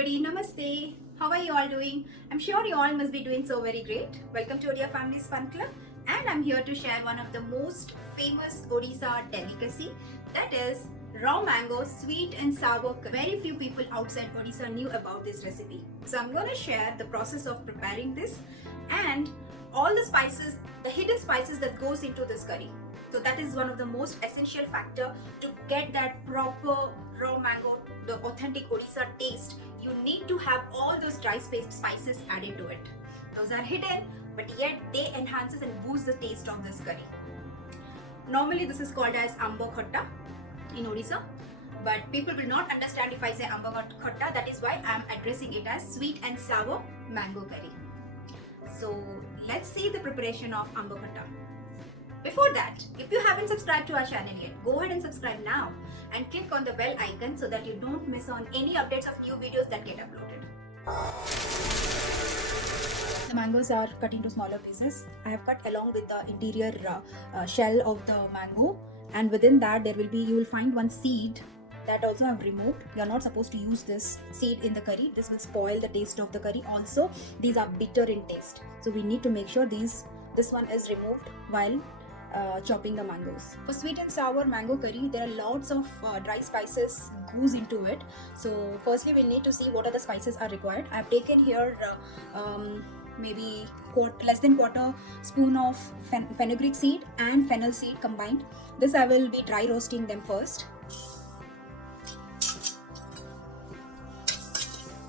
everybody, namaste. How are you all doing? I'm sure you all must be doing so very great. Welcome to Odia Family's Fun Club, and I'm here to share one of the most famous Odisha delicacy, that is raw mango sweet and sour. Very few people outside Odisha knew about this recipe. So I'm going to share the process of preparing this and all the spices, the hidden spices that goes into this curry. So that is one of the most essential factor to get that proper raw mango, the authentic Odisha taste. You need to have all those dry spices added to it. Those are hidden, but yet they enhances and boost the taste of this curry. Normally this is called as Amba Khatta in Odisha, but people will not understand if I say Amba Khatta. That is why I am addressing it as sweet and sour mango curry. So let's see the preparation of Amba Khatta. Before that, if you haven't subscribed to our channel yet, go ahead and subscribe now and click on the bell icon so that you don't miss on any updates of new videos that get uploaded. The mangoes are cut into smaller pieces. I have cut along with the interior shell of the mango, and within that you will find one seed that also I have removed. You are not supposed to use this seed in the curry. This will spoil the taste of the curry. Also, these are bitter in taste, so we need to make sure this one is removed while chopping the mangoes. For sweet and sour mango curry, there are lots of dry spices goes into it. So firstly, we need to see what are the spices are required. I have taken here maybe less than quarter spoon of fenugreek seed and fennel seed combined. This I will be dry roasting them first.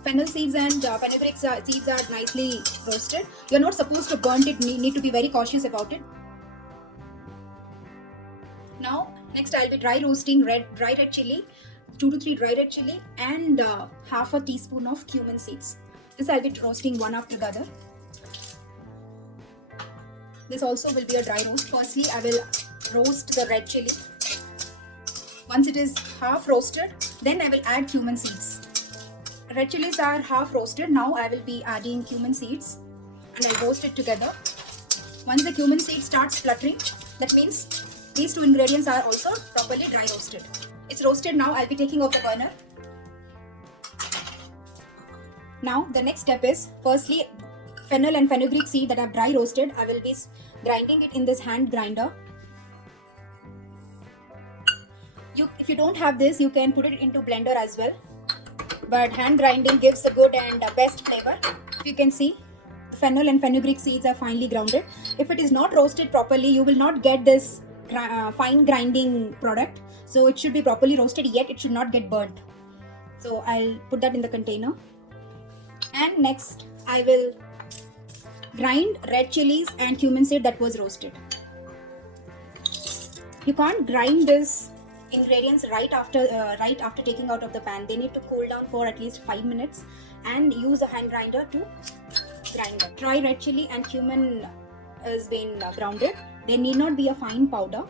Fennel seeds and fenugreek seeds are nicely roasted. You are not supposed to burn it. You need to be very cautious about it. Now, next I'll be dry roasting dry red chili, 2 to 3 dry red chili, and half a teaspoon of cumin seeds. This I'll be roasting one after the other. This also will be a dry roast. Firstly, I will roast the red chili. Once it is half roasted, then I will add cumin seeds. Red chilies are half roasted. Now I will be adding cumin seeds and I'll roast it together. Once the cumin seed starts fluttering, that means these two ingredients are also properly dry roasted. It's roasted now. I'll be taking off the burner. Now the next step is, firstly, fennel and fenugreek seed that I've dry roasted, I will be grinding it in this hand grinder. If you don't have this, you can put it into blender as well, but hand grinding gives a good and best flavor. You can see the fennel and fenugreek seeds are finely grounded. If it is not roasted properly, you will not get this fine grinding product. So it should be properly roasted, yet it should not get burnt. So I'll put that in the container. And next I will grind red chilies and cumin seed that was roasted. You can't grind this ingredients right after taking out of the pan. They need to cool down for at least 5 minutes and use a hand grinder to grind them. Dry red chili and cumin has been grounded. They need not be a fine powder,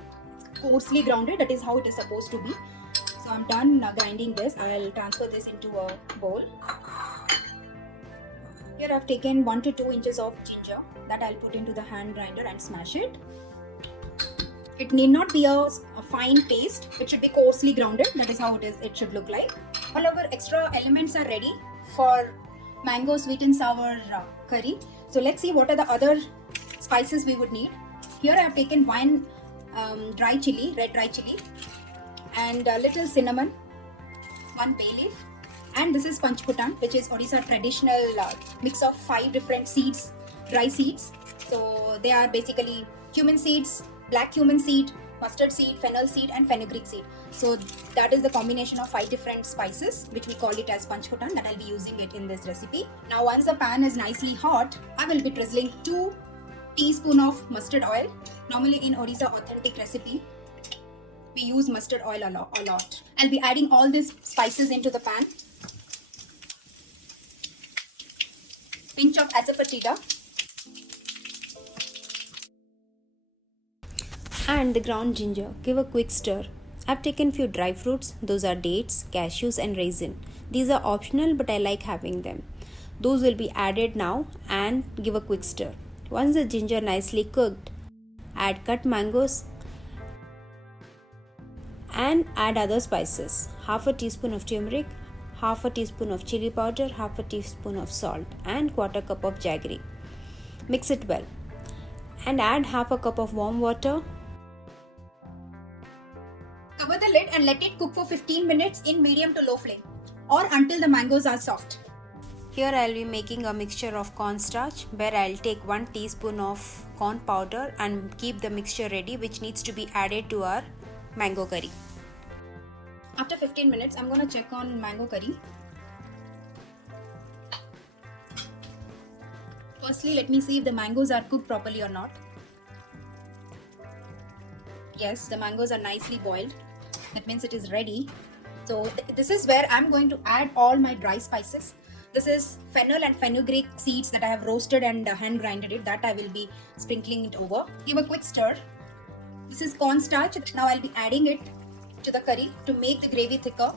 coarsely grounded. That is how it is supposed to be. So I'm done grinding this. I'll transfer this into a bowl. Here I've taken 1 to 2 inches of ginger that I'll put into the hand grinder and smash it. It need not be a fine paste. It should be coarsely grounded. That is how it should look like. All our extra elements are ready for mango sweet and sour curry. So let's see what are the other spices we would need. Here I have taken 1 red dry chili, and a little cinnamon, 1 bay leaf, and this is panchphutan, which is Odisha traditional mix of 5 different seeds, dry seeds. So they are basically cumin seeds, black cumin seed, mustard seed, fennel seed, and fenugreek seed. So that is the combination of 5 different spices, which we call it as panchphutan, that I'll be using it in this recipe. Now once the pan is nicely hot, I will be drizzling 2 teaspoons of mustard oil. Normally in Odisha authentic recipe, we use mustard oil a lot. I'll be adding all these spices into the pan. Pinch of asafoetida. And the ground ginger. Give a quick stir. I've taken few dry fruits. Those are dates, cashews and raisin. These are optional, but I like having them. Those will be added now and give a quick stir. Once the ginger nicely cooked, add cut mangoes and add other spices. Half a teaspoon of turmeric, half a teaspoon of chili powder, half a teaspoon of salt, and quarter cup of jaggery. Mix it well and add half a cup of warm water. Cover the lid and let it cook for 15 minutes in medium to low flame or until the mangoes are soft. Here I'll be making a mixture of cornstarch where I'll take 1 teaspoon of corn powder and keep the mixture ready, which needs to be added to our mango curry. After 15 minutes, I'm going to check on mango curry. Firstly, let me see if the mangoes are cooked properly or not. Yes, the mangoes are nicely boiled. That means it is ready. So this is where I'm going to add all my dry spices. This is fennel and fenugreek seeds that I have roasted and hand grinded it. That I will be sprinkling it over. Give a quick stir. This is cornstarch. Now I'll be adding it to the curry to make the gravy thicker.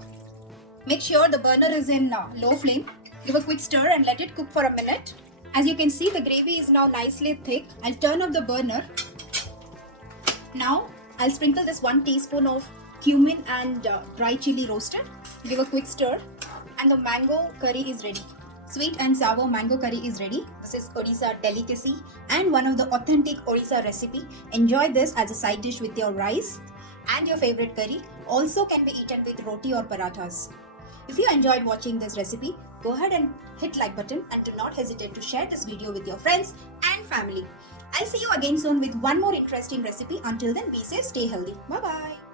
Make sure the burner is in low flame. Give a quick stir and let it cook for a minute. As you can see, the gravy is now nicely thick. I'll turn off the burner. Now I'll sprinkle this 1 teaspoon of cumin and dry chili roasted. Give a quick stir and the mango curry is ready. Sweet and sour mango curry is ready. This is Odisha delicacy and one of the authentic Odisha recipe. Enjoy this as a side dish with your rice and your favorite curry. Also can be eaten with roti or parathas. If you enjoyed watching this recipe, go ahead and hit like button and do not hesitate to share this video with your friends and family. I'll see you again soon with one more interesting recipe. Until then, be safe, stay healthy. Bye bye.